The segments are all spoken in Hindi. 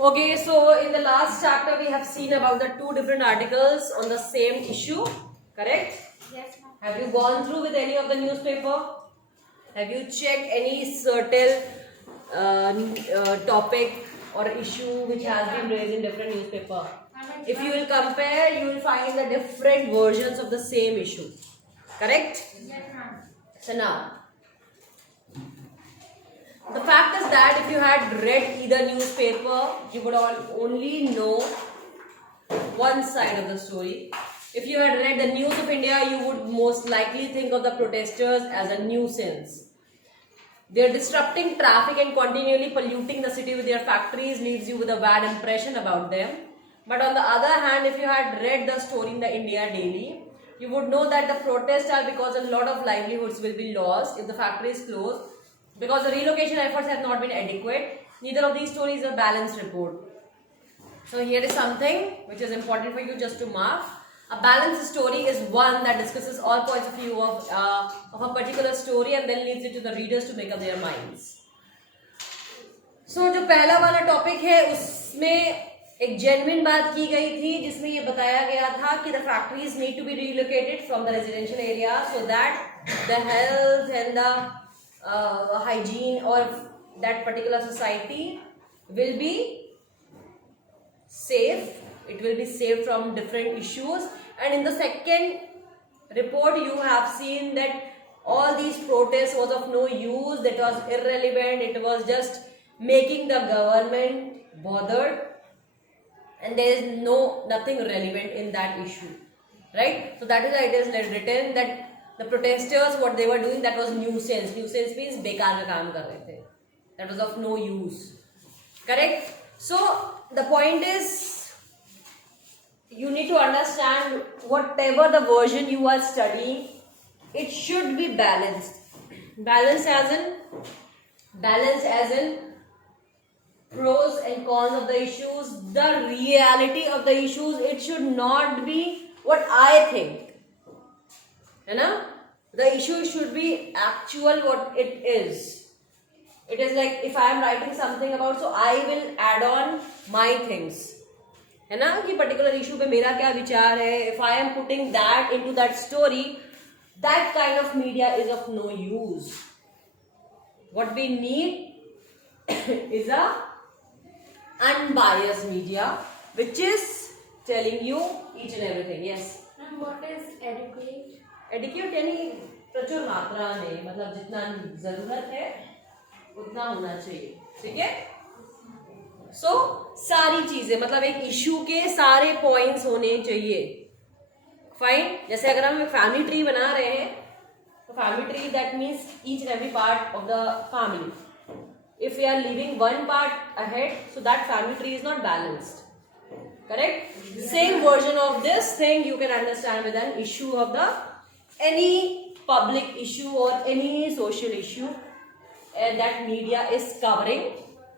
Okay, so in the last chapter we have seen about the two different articles on the same issue, correct? Yes, ma'am. Have you gone through with any of the newspaper? Have you checked any certain topic or issue which has been raised in different newspaper? If you will compare, you will find the different versions of the same issue, correct? Yes, ma'am. So now, the fact is that if you had read either newspaper, you would only know one side of the story. If you had read the News of India, you would most likely think of the protesters as a nuisance. They are disrupting traffic and continually polluting the city with their factories leaves you with a bad impression about them. But on the other hand, if you had read the story in the India Daily, you would know that the protests are because a lot of livelihoods will be lost if the factory is closed, because the relocation efforts have not been adequate. Neither of these stories is a balanced report. So here is something which is important for you just to mark. A balanced story is one that discusses all points of view of a particular story and then leaves it to the readers to make up their minds. So जो पहला वाला टॉपिक है उसमें एक जेन्युइन बात की गई थी जिसमें ये बताया गया था कि the factories need to be relocated from the residential area so that the health and the hygiene of that particular society will be safe. It will be saved from different issues. And in the second report, you have seen that all these protests was of no use, that was irrelevant, it was just making the government bothered, and there is nothing relevant in that issue, right? So that is why it is written that the protesters, what they were doing, that was nuisance. Nuisance means बेकार का काम कर रहे थे. That was of no use, correct? So the point is, you need to understand whatever the version you are studying, it should be balanced. Balance as in pros and cons of the issues, the reality of the issues. It should not be what I think. You know? The issue should be actual what it is. It is like if I am writing something about, so I will add on my things. है ना कि पर्टिकुलर इशू पे मेरा क्या विचार है. If I am putting that into that story, that kind of media is of no use. What we need is a unbiased media which is telling you each and everything. Yes. And what is adequate? Adequate यानी प्रचुर मात्रा में, मतलब जितना जरूरत है उतना होना चाहिए. ठीक है. सो सारी चीजें, मतलब एक इशू के सारे पॉइंट्स होने चाहिए. फाइन. जैसे अगर हम एक फैमिली ट्री बना रहे हैं, तो family tree that means each and every part of the family. If we are leaving one part ahead, so that family tree is not balanced. Correct? Same version of this thing you can understand with an issue of the any public issue or any social issue that media is covering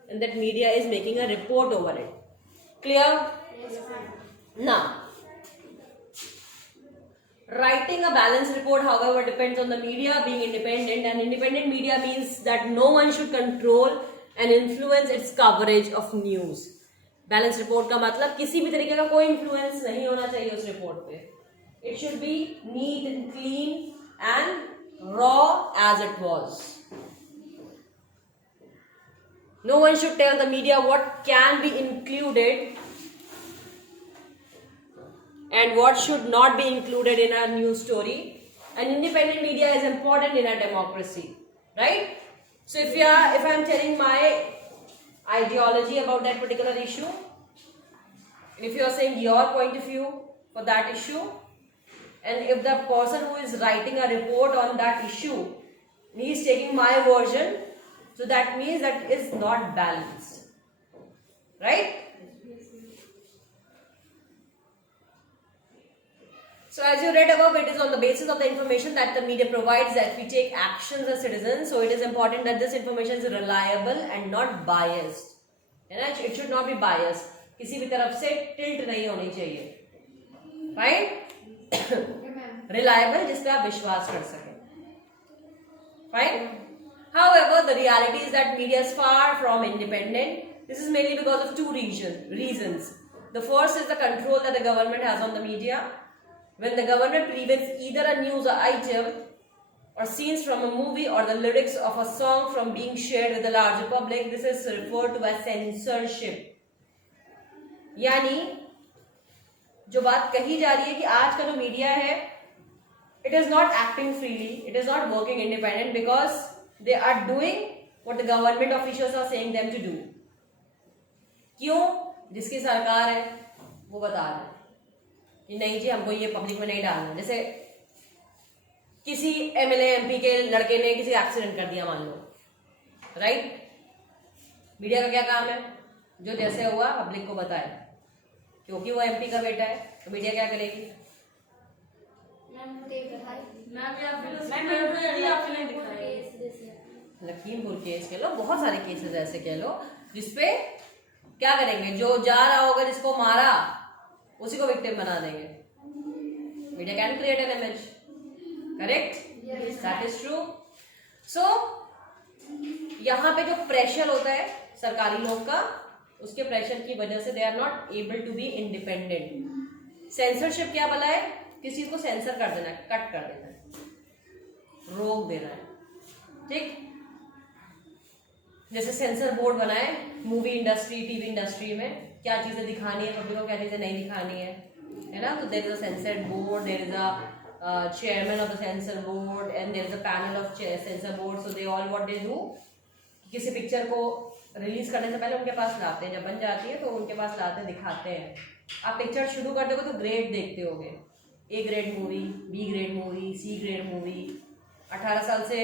and that media is making a report over it. Clear? Yes, ma'am. Now, writing a balanced report, however, depends on the media being independent, and independent media means that no one should control and influence its coverage of news. Balanced report का मतलब किसी भी तरीके का कोई influence नहीं होना चाहिए उस report पे. It should be neat and clean and raw as it was. No one should tell the media what can be included and what should not be included in a news story. An independent media is important in a democracy, right? So if I am telling my ideology about that particular issue, if you are saying your point of view for that issue, and if the person who is writing a report on that issue, he is taking my version, so that means that is not balanced, right? So as you read above, it is on the basis of the information that the media provides that we take actions as citizens. So it is important that this information is reliable and not biased. It should not be biased. किसी भी तरफ से tilt नहीं होनी चाहिए. Fine? Reliable, जिस पे आप विश्वास कर सकें. Fine? However, the reality is that media is far from independent. This is mainly because of two reasons. The first is the control that the government has on the media. When the government prevents either a news item or scenes from a movie or the lyrics of a song from being shared with the larger public, this is referred to as censorship. यानी जो बात कही जा रही है कि आज का जो मीडिया है, it is not acting freely, it is not working independent because they are doing what the government officials are saying them to do. क्यों? जिसकी सरकार है वो बता रहे हैं कि नहीं जी हमको ये पब्लिक में नहीं डालना। जैसे किसी एमएलए एमपी के लड़के ने किसी एक्सीडेंट कर दिया मान लो, राइट? मीडिया का क्या काम है? जो जैसे हुआ पब्लिक को बताए, क्योंकि वो एमपी का बेटा है तो मीडिया क्या करेगी? लखीमपुर केस कह लो, बहुत सारे केसेस ऐसे कह लो जिसपे क्या करेंगे, जो जा रहा होगा जिसको मारा उसी को विक्टिम बना देंगे। Media can create an image, correct? That is true. So यहाँ पे जो प्रेशर होता है सरकारी लोग का, उसके प्रेशर की वजह से they are not able to be independent. Censorship क्या बोला है? किसी को सेंसर कर देना है, कट कर देना है, रोक देना है, ठीक? जैसे सेंसर बोर्ड बनाए मूवी इंडस्ट्री, टीवी इंडस्ट्री में, क्या चीजें दिखानी है पब्लिक को, क्या चीजें नहीं दिखानी है ना? तो there is a censor board, there is a chairman of the censor board and there is a panel of censor board. So they all what they do, किसी पिक्चर को रिलीज करने से पहले उनके पास लाते हैं, जब बन जाती है तो उनके पास लाते हैं, दिखाते हैं। आप पिक्चर शुरू करते हो तो ग्रेड देखते होगे, A grade movie, B grade movie, C grade movie. 18 साल से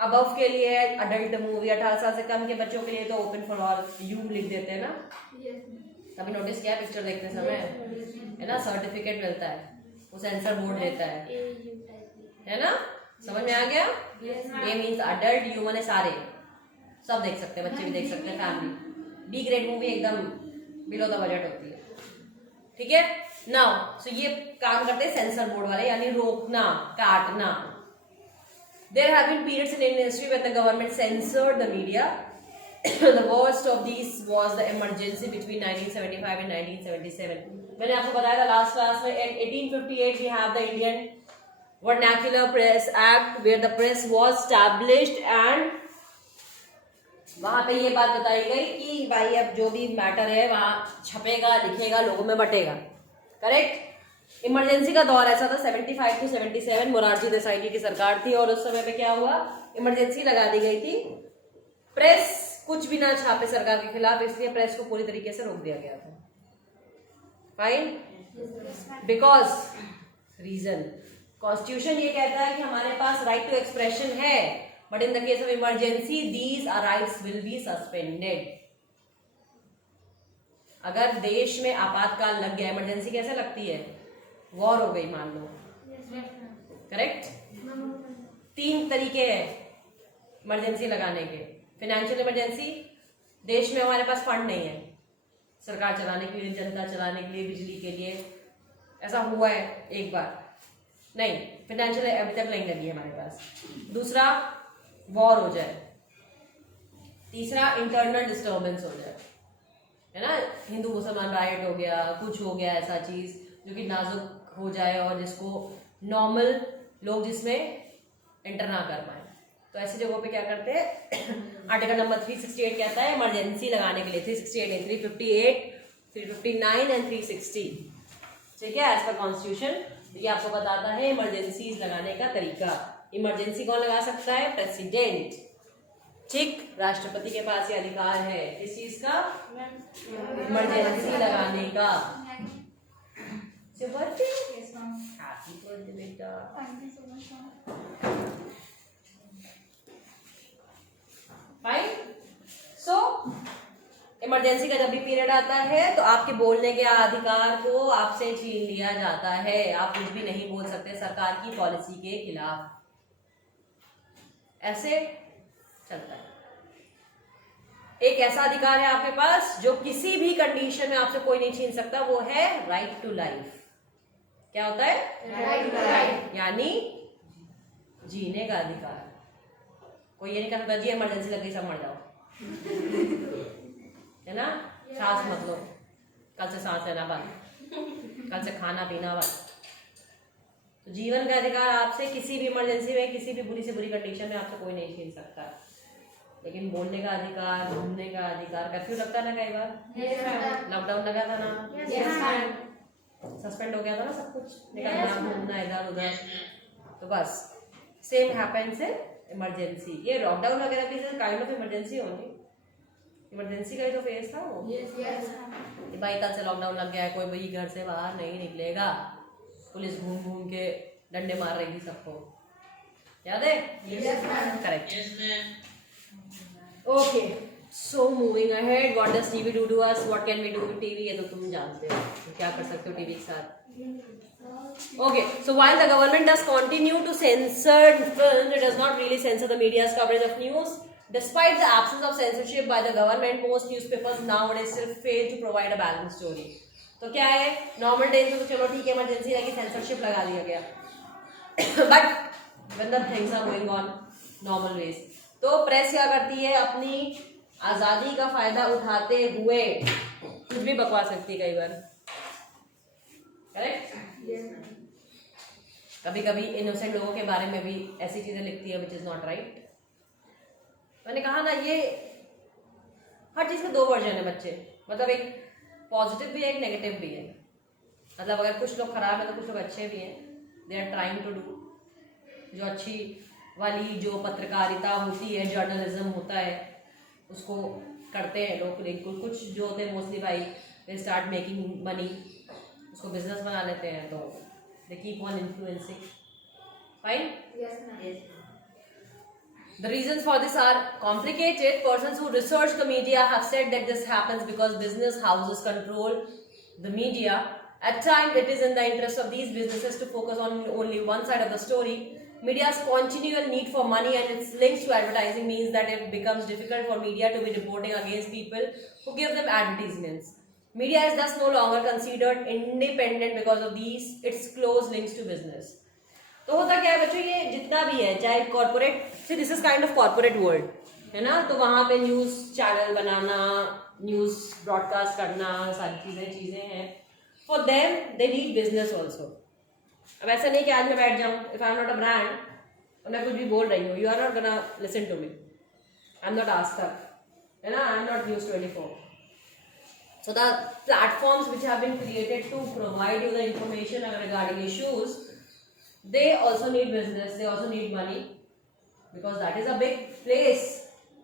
अबव के लिए अडल्ट मूवी, 18 साल से कम के बच्चों के लिए तो ओपन फॉर ऑल यू लिख देते हैं ना। कभी नोटिस किया पिक्चर देखते समय, है ना? सर्टिफिकेट मिलता है, वो सेंसर बोर्ड देता है ना? समझ में आ गया? ए मीन्स अडल्ट, यू माने सारे, सब देख सकते हैं, बच्चे भी देख सकते हैं, फैमिली। बी ग्रेड मूवी एकदम बिलो द बजट होती है, ठीक है? नाउ सो ये काम करते हैं सेंसर बोर्ड वाले, यानी रोकना, काटना। There have been periods in Indian history when the government censored the media. The worst of these was the emergency between 1975 and 1977. मैंने आपको बताया था लास्ट क्लास में, in 1858 we have the Indian Vernacular Press Act where the press was established and वहां पे ये बात बताई गई कि भाई अब जो भी मैटर है वहां छपेगा, लिखेगा, लोगों में बटेगा, करेक्ट? इमरजेंसी का दौर ऐसा था 75 to 77, मोरारजी देसाई जी की सरकार थी और उस समय पे क्या हुआ, इमरजेंसी लगा दी गई थी। प्रेस कुछ भी ना छापे सरकार के खिलाफ, इसलिए प्रेस को पूरी तरीके से रोक दिया गया था। फाइन, बिकॉज रीजन कॉन्स्टिट्यूशन ये कहता है कि हमारे पास राइट टू एक्सप्रेशन है, but in the case of emergency these rights will be suspended. अगर देश में आपातकाल लग गया, इमरजेंसी कैसे लगती है? वॉर हो गई मान लो, करेक्ट? 3 तरीके हैं इमरजेंसी लगाने के। फाइनेंशियल इमरजेंसी, देश में हमारे पास फंड नहीं है सरकार चलाने के लिए, जनता चलाने के लिए, बिजली के लिए, ऐसा हुआ है एक बार, नहीं फाइनेंशियल अभी तक नहीं लगी है हमारे पास। दूसरा, वॉर हो जाए। तीसरा, इंटरनल डिस्टर्बेंस हो जाए, है ना? हिंदू मुसलमान राइट हो गया, कुछ हो गया ऐसा चीज जो कि नाजुक हो जाए और जिसको नॉर्मल लोग जिसमें एंटर ना कर पाए, तो ऐसी जगहों पे क्या करते हैं? आर्टिकल नंबर 368 कहता है इमरजेंसी लगाने के लिए, 368 नहीं, 358, 359 एंड 360, ठीक है, एज पर कॉन्स्टिट्यूशन। ये आपको बताता है इमरजेंसी लगाने का तरीका। इमरजेंसी कौन लगा सकता है? प्रेसिडेंट, ठीक? राष्ट्रपति के पास ये अधिकार है, किस चीज का? इमरजेंसी लगाने का। Happy birthday, बेटा। Thank you so much, ma'am. Fine. So emergency का जब भी पीरियड आता है तो आपके बोलने के अधिकार को आपसे छीन लिया जाता है, आप कुछ भी नहीं बोल सकते सरकार की पॉलिसी के खिलाफ। ऐसे चलता है। एक ऐसा अधिकार है आपके पास जो किसी भी कंडीशन में आपसे कोई नहीं छीन सकता, वो है राइट टू लाइफ। क्या होता है? राइट टू लाइफ, यानी जीने का अधिकार। कोई ये नहीं कह सकता जी इमरजेंसी लग गई सब मर जाओ, है ना? सांस मत लो, कल से सांस लेना बंद, कल से खाना पीना बंद। तो जीवन का अधिकार आपसे किसी भी इमरजेंसी में, किसी भी बुरी से बुरी कंडीशन में आपसे कोई नहीं छीन सकता, लेकिन बोलने का अधिकार, घूमने का अधिकार, कर्फ्यू लगता ना कई बार, लॉकडाउन लगा था ना, सस्पेंड हो गया था ना सब कुछ, निकलना घूमना इधर उधर। तो बस सेम हैपेंस इन इमरजेंसी। ये लॉकडाउन वगैरह भी काइंड ऑफ इमरजेंसी होगी, इमरजेंसी का ही तो फेज था वो। कि भाई कल से लॉकडाउन लग गया है, कोई भाई घर से बाहर नहीं निकलेगा, पुलिस घूम घूम के डंडे मार रही थी सबको, याद है? Correct. Okay, so moving ahead, what does TV do to us, what can we do with TV, ये तो तुम जानते हो क्या कर सकते हो टीवी के साथ। Okay, so while the government does continue to censor films, it does not really censor the media's coverage of news. Despite the absence of censorship by the government, most newspapers nowadays still fail to provide a balanced story. तो क्या है, नॉर्मल डेज में तो चलो ठीक है, इमरजेंसी लगी, सेंसरशिप लगा दिया गया, but when the things are going on normal ways, तो प्रेस क्या करती है, अपनी आजादी का फायदा उठाते हुए कुछ भी बकवास करती है कई बार, करेक्ट? कभी कभी इनोसेंट लोगों के बारे में भी ऐसी चीजें लिखती है विच इज नॉट राइट। मैंने कहा ना, ये हर चीज के दो वर्जन है बच्चे, मतलब एक पॉजिटिव भी है, एक नेगेटिव भी है। मतलब अगर कुछ लोग खराब है तो कुछ लोग अच्छे भी हैं, they are trying to do. जो अच्छी वाली जो पत्रकारिता होती है, जर्नलिज्म होता है, उसको करते हैं लोग। कुछ जो होते हैं मोस्टली भाई, दे स्टार्ट मेकिंग मनी, उसको बिजनेस बना लेते हैं, तो they keep on influencing. Fine? Yes, ma'am. The reasons for this are complicated. Persons who research the media have said that this happens because business houses control the media. At times, it is in the interest of these businesses to focus on only one side of the story. Media's continual need for money and its links to advertising means that it becomes difficult for media to be reporting against people who give them advertisements. Media is thus no longer considered independent because of these its close links to business. तो होता क्या है बच्चों, ये जितना भी है, चाहे कॉर्पोरेट से, this is kind of corporate world है ना, तो वहां पे न्यूज चैनल बनाना, न्यूज ब्रॉडकास्ट करना, सारी चीजें हैं। For them they need business also. अब ऐसा नहीं कि आज मैं बैठ जाऊं, if I am not a brand और मैं कुछ भी बोल रही हूँ, you are not gonna listen to me, I am not Aaj Tak, है ना, I am not news 24। So the platforms which have been created to provide you the information regarding issues, they also need business, they also need money, because that is a big place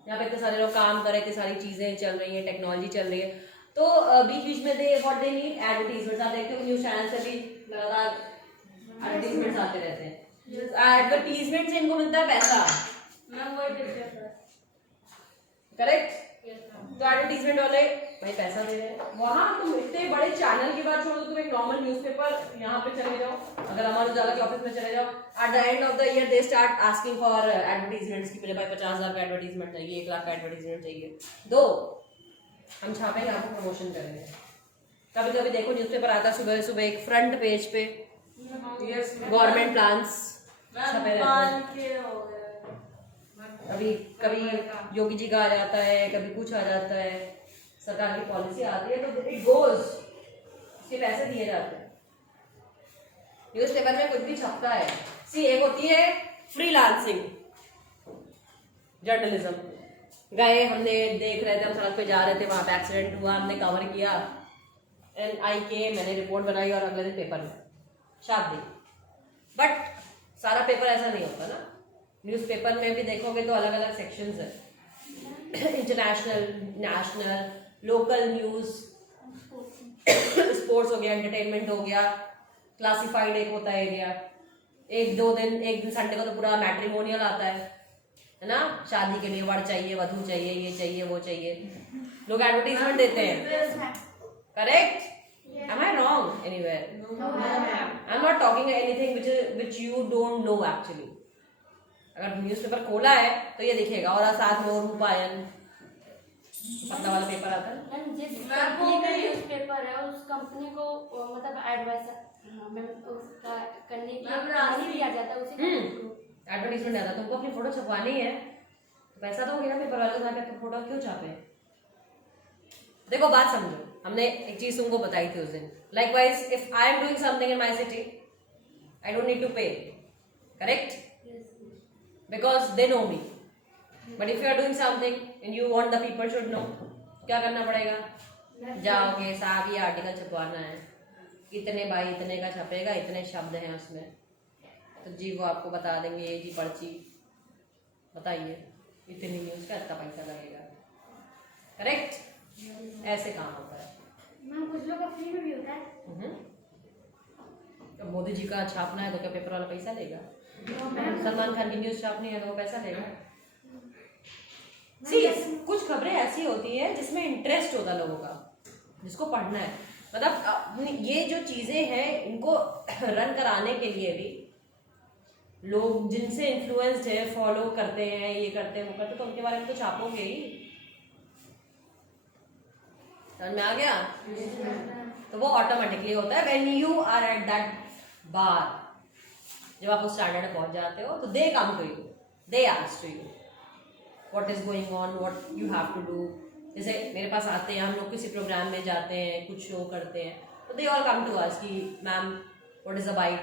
यहाँ पे इतने सारे लोग काम कर रहे, इतनी सारी चीजें चल रही हैं, टेक्नोलॉजी चल रही है, तो बीच बीच में दे व्हाट दे नीड एडवर्टीजमेंट्स। आप देखते हो न्यूज चैनल से भी लगातार एडवर्टीजमेंट्स आते रहते हैं, एडवर्टीजमेंट से इनको मिलता है पैसा, करेक्ट? तो एडवर्टीजमेंट वाले भाई पैसा दे रहे हैं। वहां तुम इतने बड़े चैनल की बात छोड़ो, तुम एक नॉर्मल न्यूज़पेपर यहाँ पे चले जाओ, अगर अमर उजाला के ऑफिस में चले जाओ, at the end of the year they start asking for advertisements की, मेरे भाई 50,000 का एडवर्टीजमेंट चाहिए, 1 लाख का एडवर्टीजमेंट चाहिए, दो हम छापेंगे, आपको प्रमोशन करेंगे। कभी कभी देखो न्यूज़पेपर आता है सुबह सुबह एक फ्रंट पेज पे गवर्नमेंट प्लान्स छपे रहते हैं, कभी कभी योगी जी का आ जाता है, कभी कुछ आ जाता है, सरकार की पॉलिसी आती है, तो इट गोज, उसके पैसे दिए जाते हैं। न्यूज़पेपर में कुछ भी छपता है। सी एक होती है फ्रीलांसिंग जर्नलिज्म, गए, हमने देख रहे थे, हम सड़क पे जा रहे थे, वहां पे एक्सीडेंट हुआ, हमने कवर किया, एंड आई के मैंने रिपोर्ट बनाई और अगले दिन पेपर में छाप दी। बट सारा पेपर ऐसा नहीं होता ना, न्यूज़पेपर में भी देखोगे तो अलग अलग सेक्शंस है, international, national, local news, sports हो गया, एंटरटेनमेंट हो गया, क्लासिफाइड एक होता है एरिया, एक दिन संडे को तो पूरा मैट्रिमोनियल आता है ना, शादी के लिए वर चाहिए, वधू चाहिए, ये चाहिए, वो चाहिए, लोग एडवर्टीजमेंट देते हैं, correct? Am I wrong anywhere? No, ma'am. I'm not talking anything which you don't know actually. अगर न्यूज़पेपर खोला है तो ये दिखेगा, और साथ में रूपायन पतला वाला पेपर आता है। मैम जिस कंपनी का न्यूज़पेपर है उस कंपनी को मतलब एडवाइस उसका करने की मनी दिया जाता है, उसी एडवर्टीजमेंट आता है, तुमको अपनी फोटो छपवानी है तो पैसा दोगे ना पेपर वाले को, फोटो क्यों छापे? देखो बात समझो, हमने एक चीज तुमको बताई थी उस दिन. Likewise, if I am doing something in my city, I don't need to pay. Correct? Because they know me. But if you are doing something and you want the people should know, क्या करना पड़ेगा? जाओगे, साहब ये आर्टिकल छपवाना है, इतने बाई इतने का छपेगा, इतने शब्द हैं उसमें, तो जी वो आपको बता देंगे, ये जी पर्ची बताइए, इतनी न्यूज़ का इतना पैसा लगेगा. करेक्ट? ऐसे काम होता है. मैम कुछ लोग का फ्री में भी होता है. तो मोदी जी का छापना है तो क्या पेपर वाला पैसा लेगा? सलमान खान की न्यूज़ छापनी है तो वो पैसा लेगा? सी, कुछ खबरें ऐसी होती है जिसमें इंटरेस्ट होता है लोगों का, जिसको पढ़ना है. मतलब ये जो चीजें हैं इनको रन कराने के लिए भी लोग जिनसे इन्फ्लुएंस्ड है, फॉलो करते हैं, ये करते हैं वो करते हैं, तो उनके बारे में तो छापोगे ही. समझ में आ गया? तो वो ऑटोमेटिकली होता है when you are at that bar. जब आप उस स्टैंडर्ड में पहुंच जाते हो तो they come to you, they ask to you what is going on, what you have to do. जैसे मेरे पास आते हैं, हम लोग किसी प्रोग्राम में जाते हैं, कुछ शो करते हैं, तो they all come to us कि ma'am what is a bite,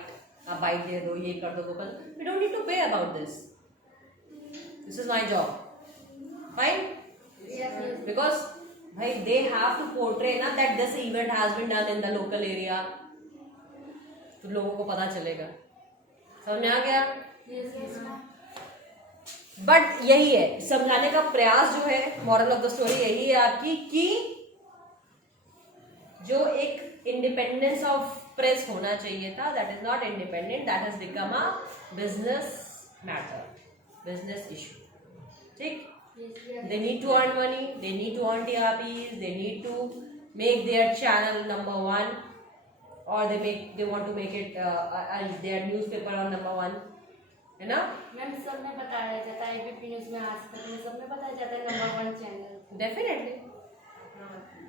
आप बाइट दे दो, ये कर दो, वो कर दो. We don't need to pay about this. This is my job. Fine? Because भाई दे हैव टू पोर्ट्रे ना that this event has been done in the local area, तो लोगों को पता चलेगा. समझ में आ गया? बट यही है समझाने का प्रयास जो है, मॉरल ऑफ द स्टोरी यही है आपकी कि जो एक इंडिपेंडेंस ऑफ प्रेस होना चाहिए था, that is not independent, that has become a business matter, business issue. ठीक? They need to earn money, they need to earn TRPs, they need to make their channel number one, or they want to make it their newspaper on number one, है ना? मैम सब में बताया जाता है, एबीपी न्यूज़ में, आज तक में सब में बताया जाता है नंबर 1 चैनल. डेफिनेटली.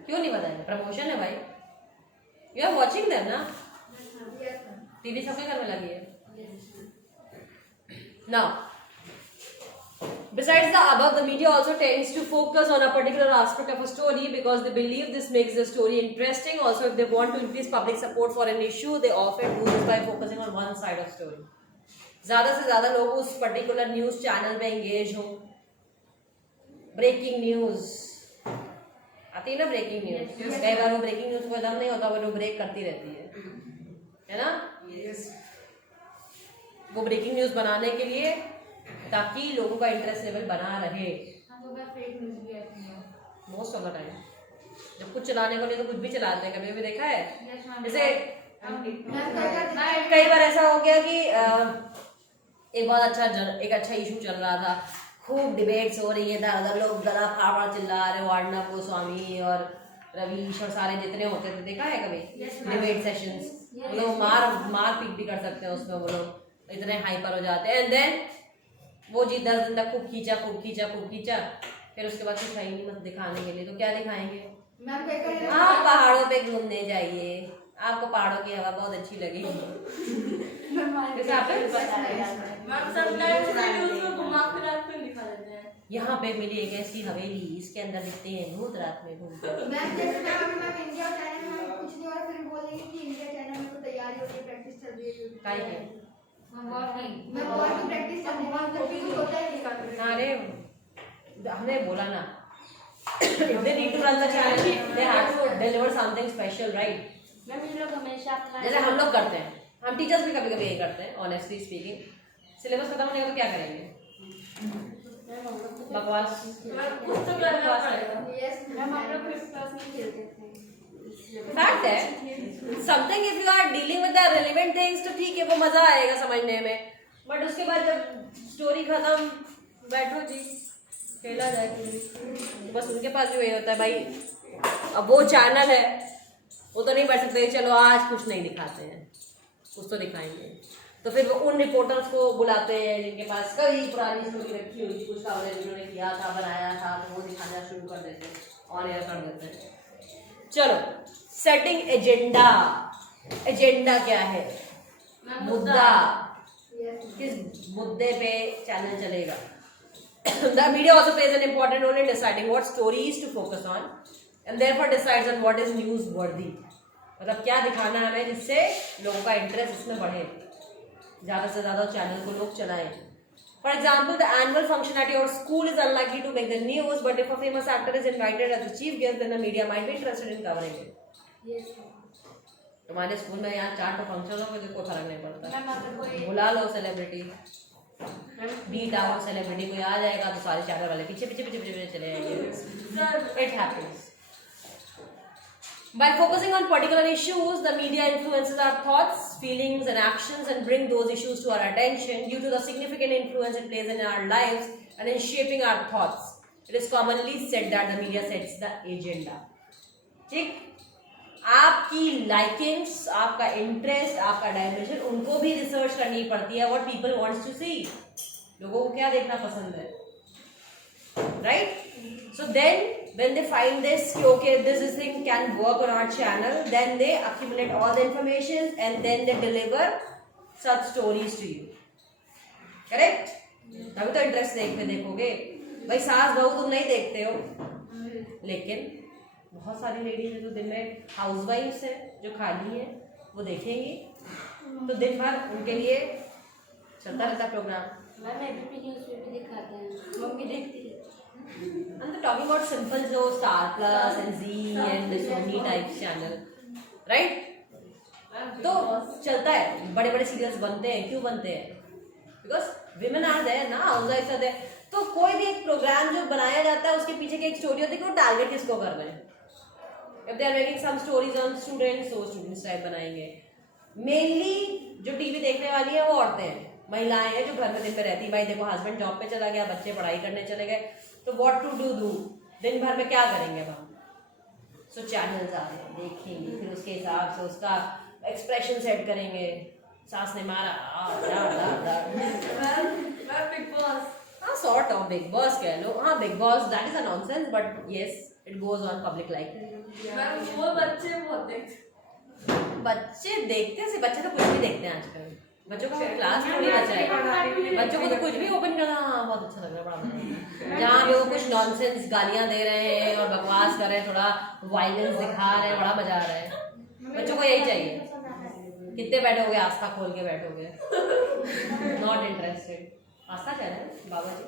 क्यों नहीं बताएंगे? प्रमोशन है भाई. यू आर वॉचिंग देम ना. टीवी सबके घर में लगी है. Now, besides the above, the media also tends to focus on a particular aspect of a story because they believe this makes the story interesting. Also, if they want to increase public support for an issue, they often do this by focusing on one side of story. ज़्यादा से ज़्यादा लोग उस पर्टिकुलर न्यूज़ चैनल में एंगेज हों. ब्रेकिंग न्यूज़ आती है ना, ब्रेकिंग न्यूज़. कई बार वो ब्रेकिंग न्यूज़ को दम नहीं होता, वो ब्रेक करती रहती है ना. वो ब्रेकिंग न्यूज़ बनाने के लिए ताकि लोगों का इंटरेस्ट लेवल बना रहे. मोस्ट ऑफ द टाइम जब कुछ चलाने को नहीं तो कुछ भी चलाते हैं. कभी भी देखा है? जैसे कई बार ऐसा हो गया कि एक अच्छा इशू चल रहा था, खूब डिबेट्स हो रही है, इधर लोग गला फाड़ चिल्ला रहे हो, अर्णब गोस्वामी और रवीश और सारे जितने होते थे, देखा है कभी डिबेट सेशंस? वो लोग मार पीट भी कर सकते हैं उसमें, वो लोग इतने हाइपर हो जाते हैं. एंड देन वो जी 10 दिन तक खूब खींचा, फिर उसके बाद कुछ है नहीं मतलब दिखाने के लिए. तो क्या दिखाएंगे? आप पहाड़ों पे घूमने जाइए, आपको पहाड़ों की हवा बहुत अच्छी लगेगी. यहाँ पे मिली एक ऐसी हवेली, इसके अंदर दिखते हैं भूत रात में घूमते. अरे हमने बोला ना, if they need to run the channel, they have to deliver something special, right? Ma'am ये लोग हमेशा अपना, जैसे हम लोग करते हैं, हम टीचर्स भी कभी कभी यही करते हैं. ऑनेस्टली स्पीकिंग, सिलेबस खत्म होने का तो क्या करेंगे? बकवास. फैक्ट है. Something if you are dealing with the relevant things तो ठीक है, वो मजा आएगा समझने में. बट उसके बाद जब स्टोरी खत्म, बैठो जी खेला जाए, तो बस उनके पास भी वही होता है भाई. अब वो चैनल है, वो तो नहीं बैठ सकते चलो आज कुछ नहीं दिखाते हैं, कुछ तो दिखाएंगे. तो फिर वो उन रिपोर्टर्स को बुलाते हैं जिनके पास कई पुरानी स्टोरी रखी हुई, कुछ खबरें जिन्होंने किया था, बनाया था, तो वो दिखाना शुरू कर देते हैं, ऑन एयर कर देते हैं. चलो, सेटिंग एजेंडा. एजेंडा क्या है? मुद्दा. किस मुद्दे पे चैनल चलेगा? The media also plays an important role in deciding what stories to focus on. and therefore decides on what is newsworthy. मतलब क्या दिखाना है हमें जिससे लोगों का इंटरेस्ट इसमें बढ़े, ज़्यादा से ज़्यादा चैनल को लोग चलाएं. For example, the annual function at your school is unlikely to make the news, but if a famous actor is invited as a chief guest, then the media might be interested in covering it. Yes. तुम्हारे स्कूल में यहाँ 4 फंक्शन हो तो कोई फर्क नहीं पड़ता. मैम अगर कोई बुला लो सेलिब्रिटी, बीट आउट सेलिब्रिटी कोई आ जाएगा तो सारे चैनल वाले पीछे पीछे पीछे पीछे चले जाएंगे. It happens. By focusing on particular issues, the media influences our thoughts, feelings, and actions and bring those issues to our attention due to the significant influence it plays in our lives and in shaping our thoughts. It is commonly said that the media sets the agenda. ठीक, आपकी लाइकिंग्स, आपका इंटरेस्ट, आपका डायमेंशन, उनको भी रिसर्च करनी पड़ती है. व्हाट पीपल वांट्स टू सी, लोगों को क्या देखना पसंद है, right? So then when they find this, okay, this thing can work on our channel, then they accumulate all the information and then they deliver such stories to you. Correct? तभी तो इंटरेस्ट देखोगे. भाई सास बहू तुम नहीं देखते हो, लेकिन बहुत सारी लेडीज है जो दिन में हाउसवाइफ्स है जो खाली है वो देखेंगी, तो दिन भर उनके लिए चलता रहता प्रोग्राम. मैम एबीपी न्यूज़ पे भी दिखाते हैं, मम्मी देखती है. I'm talking about simple जो Star Plus and Z and the Sony type channel, right? तो चलता है, बड़े बड़े सीरियल्स बनते हैं. क्यों बनते हैं? Because women are there ना, हाउसवाइफ्स are there. तो कोई भी एक प्रोग्राम जो बनाया जाता है उसके पीछे की एक स्टोरी होती है कि वो टारगेट किसको कर रहे हैं. If they are making some stories on students, so students type बनाएंगे. मेनली जो टीवी देखने वाली है वो औरतें हैं, महिलाएं हैं जो घर में दिन पे रहती. भाई देखो हस्बैंड जॉब पे चला गया, बच्चे पढ़ाई करने चले गए, तो व्हाट टू डू, दिन भर में क्या करेंगे हम. सो चैनल्स आ रहे हैं, देखेंगे, फिर उसके हिसाब से उसका एक्सप्रेशन सेट करेंगे. सास ने मारा बिग बॉस. हाँ सॉर्ट ऑफ बिग बॉस कह लो. हाँ big boss that is a nonsense, but yes it goes on public life. वो बच्चे बहुत देखते. बच्चे देखते से, बच्चे तो कुछ भी देखते हैं आजकल. बच्चों का क्लास थोड़ी बचा है, बच्चों को तो कुछ भी ओपन करना. हाँ बहुत अच्छा लग रहा है, बड़ा मजा. जहाँ भी वो कुछ नॉनसेंस गालियाँ दे रहे हैं और बकवास कर रहे हैं, थोड़ा वायलेंस दिखा रहे हैं, बड़ा मजा आ रहा है. बच्चों को यही चाहिए. कितने बैठोगे, आस्था खोल के बैठोगे. Not interested. आस्था चैनल बाबा जी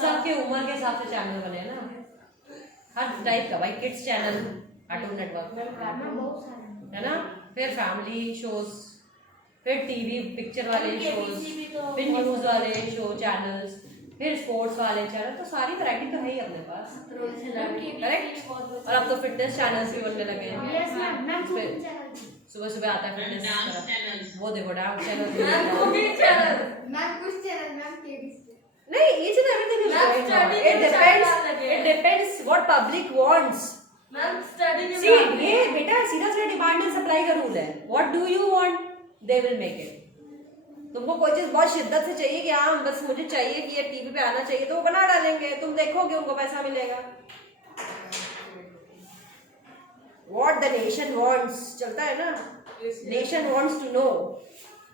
सबके उम्र के हिसाब से चैनल बने हैं ना, हर टाइप का. भाई किड्स चैनल, कार्टून नेटवर्क है ना, फिर फैमिली शोज, फिर टीवी पिक्चर वाले शोज, फिर न्यूज वाले शो चैनल्स, फिर स्पोर्ट्स वाले चैनल. तो सारी वैरायटी तो है ही अपने पास, करेक्ट. और अब तो फिटनेस चैनल्स भी बनने लगे हैं. सुबह सुबह आता है फिटनेस, वो देखो डांस चैनल. नहीं, each and everything is going on. It depends what public wants. See, ये बेटा सीधा सीधा डिमांड एंड सप्लाई का रूल है. What do you want? They will make it. तुमको कोई चीज बहुत शिद्दत से चाहिए कि हाँ बस मुझे चाहिए कि ये टीवी पे आना चाहिए, तो वो बना डालेंगे. तुम देखोगे, उनको पैसा मिलेगा. What the nation wants चलता है ना, nation wants to know.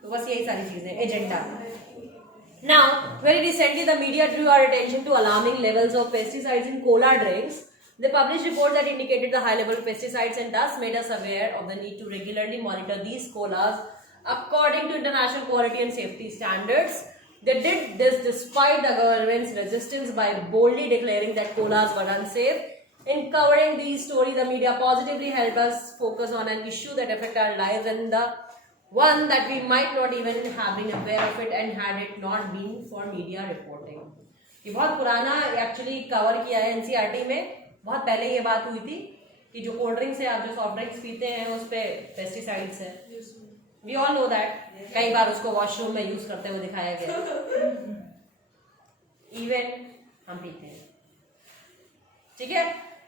तो बस यही सारी चीजें, agenda. Now, very recently, the media drew our attention to alarming levels of pesticides in cola drinks. They published reports that indicated the high level of pesticides and thus made us aware of the need to regularly monitor these colas according to international quality and safety standards. They did this despite the government's resistance by boldly declaring that colas were unsafe. In covering these stories, the media positively helped us focus on an issue that affects our lives and the one that we might not even have been aware of it and had it not been for media reporting. ये बहुत पुराना एक्चुअली कवर किया है एनसीईआरटी में. बहुत पहले ये बात हुई थी कि जो कोल्ड ड्रिंक्स है, आप जो सॉफ्ट ड्रिंक्स पीते हैं उस पे पेस्टिसाइड्स है. We all know that. कई बार उसको वॉशरूम में यूज करते हुए दिखाया गया. इवन हम पीते हैं, ठीक है.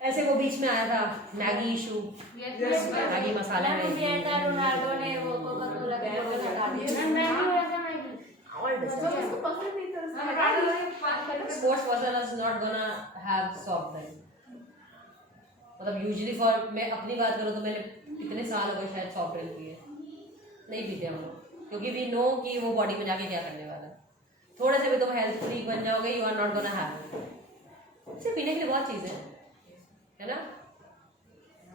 ऐसे वो बीच में आया था मैगी इशू, मैगी मसाला में रोनाल्डो ने वो कोका-कोला का बोतल हटा दिया. Sports person is not gonna have soft drink. मतलब यूजुअली फॉर, मैं अपनी बात करूँ तो मैंने कितने साल हो गए शायद सॉफ्ट ड्रिंक पिए, नहीं पीते हम लोग, क्योंकि वी नो कि वो बॉडी में जाके क्या करने वाला है. थोड़े से भी तुम हेल्थ फ्रीक बन जाओगे, you are not gonna have. सिर्फ पीने के लिए बहुत चीजें है ना,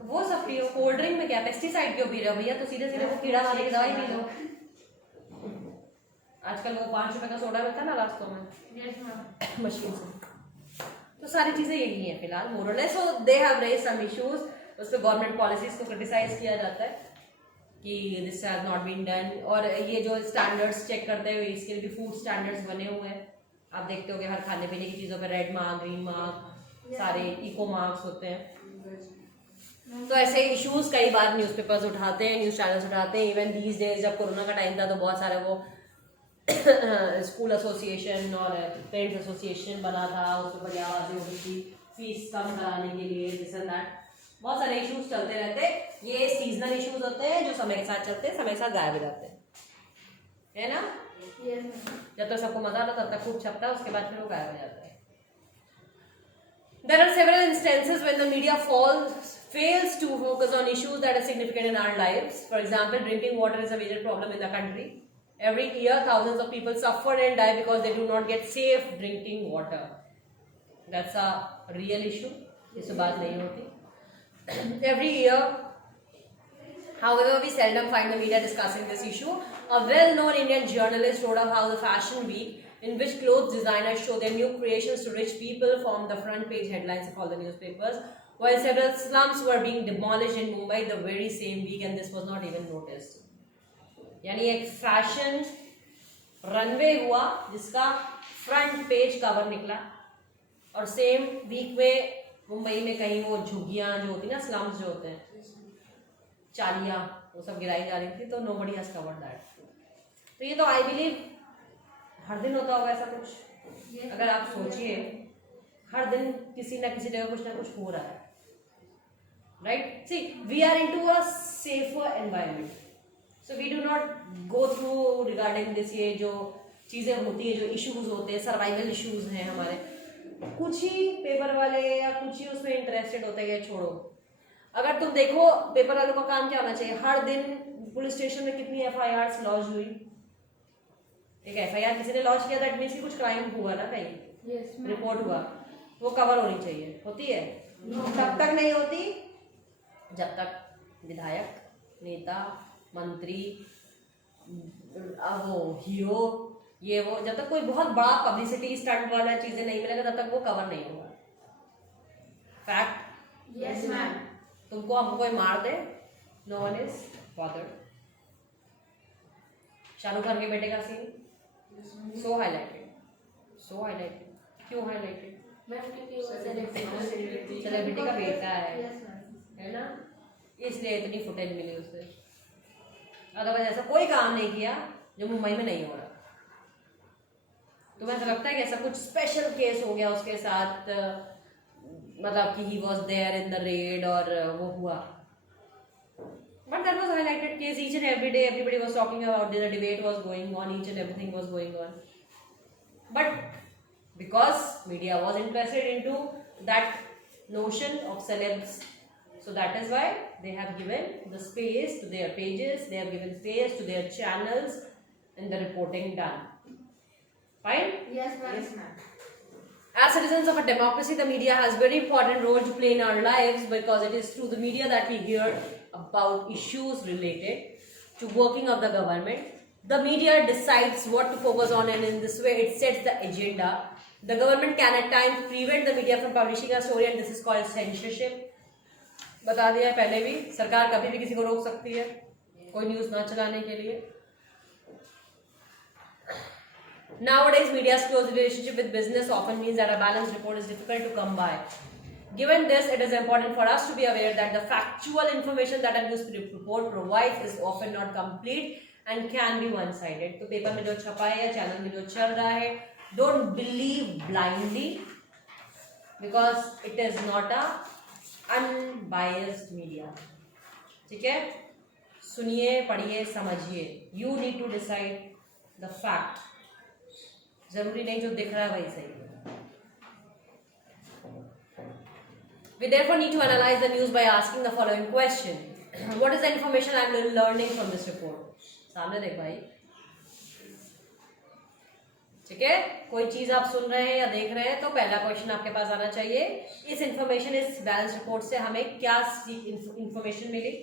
वो सब पियो। कोल्ड ड्रिंक में क्या पेस्टिसाइड क्यों पी रहे हो भैया, तो सीधे सीधे वो कीड़ा मारने की दवाई पी लो। आजकल वो 5 रुपए का सोडा मिलता है ना रास्तों में, Yes, ma'am. मशीन से। तो सारी चीजें यही हैं फिलहाल moral. So they have raise some issues, उस पर गवर्नमेंट पॉलिसीज को क्रिटिसाइज किया जाता है कि this has not been done. और ये जो स्टैंडर्ड्स चेक करते हुए, इसके लिए भी फूड स्टैंडर्ड्स बने हुए हैं। आप देखते हो कि हर खाने पीने की चीज़ों पर रेड मार्क, ग्रीन मार्क, सारे इको मार्क्स होते हैं। तो ऐसे इश्यूज कई बार न्यूज़पेपर्स उठाते हैं, न्यूज़ चैनल्स उठाते हैं। इवन दीज डेज जब कोरोना का टाइम था तो बहुत सारे वो स्कूल एसोसिएशन और पेरेंट्स एसोसिएशन बना था, उस पर बड़ी आवाज़ें हो रही थी फीस कम कराने के लिए, दिस एंड दैट। बहुत सारे इश्यूज चलते रहते हैं। ये सीजनल इश्यूज होते हैं जो समय के साथ चलते हैं, समय के साथ गायब हो जाते हैं, है ना। Yes, ma'am. जब तक सबको मजा आता तब तक खूब छपता है, उसके बाद फिर वो गायब हो जाता है। There are several instances when the media fails to focus on issues that are significant in our lives. For example, drinking water is a major problem in the country. Every year, thousands of people suffer and die because they do not get safe drinking water. That's a real issue. इस बात नहीं होती. Every year, however, we seldom find the media discussing this issue. A well-known Indian journalist wrote of how the Fashion Week, in which clothes designers show their new creations to rich people, formed the front page headlines of all the newspapers, while several slums were being demolished in Mumbai the very same week, and this was not even noticed. यानी एक फैशन रनवे हुआ जिसका फ्रंट पेज कवर निकला, और सेम वीक में मुंबई में कहीं वो झुग्गियां जो होती ना, स्लम्स जो होते हैं, चालियां, वो सब गिराई जा रही थी, तो नोबडी हैज कवर्ड दैट। तो ये तो आई बिलीव हर दिन होता होगा ऐसा कुछ। अगर आप सोचिए, हर दिन किसी ना किसी जगह कुछ ना कुछ हो रहा है, right. See, we are into a safer environment, so we do not go through regarding this. ये जो चीज़ें होती है, जो इश्यूज होते हैं, सर्वाइवल इश्यूज हैं हमारे, कुछ ही पेपर वाले या कुछ ही उसमें इंटरेस्टेड होते हैं। छोड़ो, अगर तुम देखो पेपर वालों का काम क्या होना चाहिए, हर दिन पुलिस स्टेशन में कितनी FIRs लॉन्च हुई। एक FIR किसी ने लॉन्च किया, दैट मीन्स कि कुछ क्राइम हुआ ना, कहीं रिपोर्ट हुआ, वो कवर होनी चाहिए। होती है? तब तक नहीं होती जब तक विधायक, नेता, मंत्री, वो हीरो, ये वो, जब तक कोई बहुत बड़ा पब्लिसिटी स्टंट वाला चीजें नहीं मिलेगा तब तक वो कवर नहीं होगा। फैक्ट। Yes, ma'am. तुमको हमको कोई मार दे, no one is bothered. Shahrukh Khan के बेटे का scene so highlighted, so highlighted. क्यों हाईलाइटेड? मैम क्योंकि वो सेलिब्रिटी सेलिब्रिटी का बेटा है, Yes, ma'am. है ना, इसलिए इतनी फुटेज मिली उसे। अदरवाइज ऐसा कोई काम नहीं किया जो मुंबई में नहीं हो रहा। तुम्हें ऐसा लगता है कि ऐसा कुछ स्पेशल केस हो गया उसके साथ, मतलब कि he was there in the raid और वो हुआ? But that was highlighted case each and every day. Everybody was talking about it. The debate was going on. Each and everything was going on. But because media was interested into that notion of celebs, so that is why they have given the space to their pages. They have given space to their channels in the reporting done. Fine? Yes, ma'am. As citizens of a democracy, the media has very important role to play in our lives, because it is through the media that we hear about issues related to working of the government. The media decides what to focus on, and in this way it sets the agenda. The government can at times prevent the media from publishing a story, and this is called censorship. बता दिया है पहले भी, सरकार कभी भी किसी को रोक सकती है कोई न्यूज़ ना चलाने के लिए। Nowadays, media's close relationship with business often means that a balanced report is difficult to come by. Given this, it is important for us to be aware that the factual information that a news report provides is often not complete and can be one-sided. तो पेपर में जो छपा है या चैनल में जो चल रहा है, don't believe blindly, because it is not a unbiased media. ठीक है? सुनिए, पढ़िए, समझिए. You need to decide the fact. जरूरी नहीं जो दिख रहा है वही सही है. We therefore need to analyze the news by asking the following question: What is the information I am learning from this report? सामने देख भाई. ठीक है, कोई चीज आप सुन रहे हैं या देख रहे हैं तो पहला क्वेश्चन आपके पास आना चाहिए, इस इंफॉर्मेशन, इस बैलेंस रिपोर्ट से हमें क्या इंफॉर्मेशन मिली,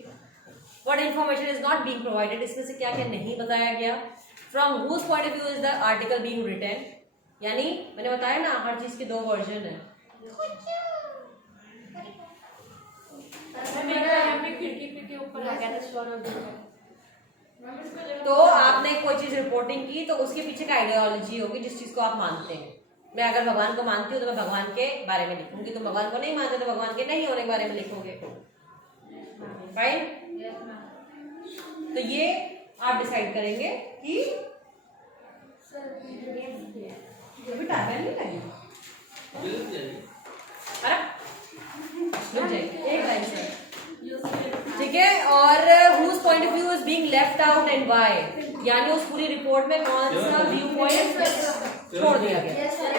what information is not being provided, इसमें से क्या क्या नहीं बताया गया, from whose point of view is the article being written, यानी मैंने बताया ना हर चीज के 2 वर्जन है। खिड़की के ऊपर आ गया था स्वर और तो आपने कोई चीज रिपोर्टिंग की तो उसके पीछे का आइडियोलॉजी होगी जिस चीज को आप मानते हैं। मैं अगर भगवान को मानती हूँ तो मैं भगवान के बारे में लिखूंगी, तुम भगवान को नहीं मानते तो भगवान के नहीं होने के बारे में लिखोगे, राइट? Yes, ma'am. तो ये आप डिसाइड करेंगे कि अभी टाइम नहीं लगेगा, अरे रुक जाइए एक लाइन से, ठीक है। और whose point of view is being left out and why, यानी उस पूरी रिपोर्ट में कौन सा व्यू पॉइंट छोड़ दिया गया। Yes, sir.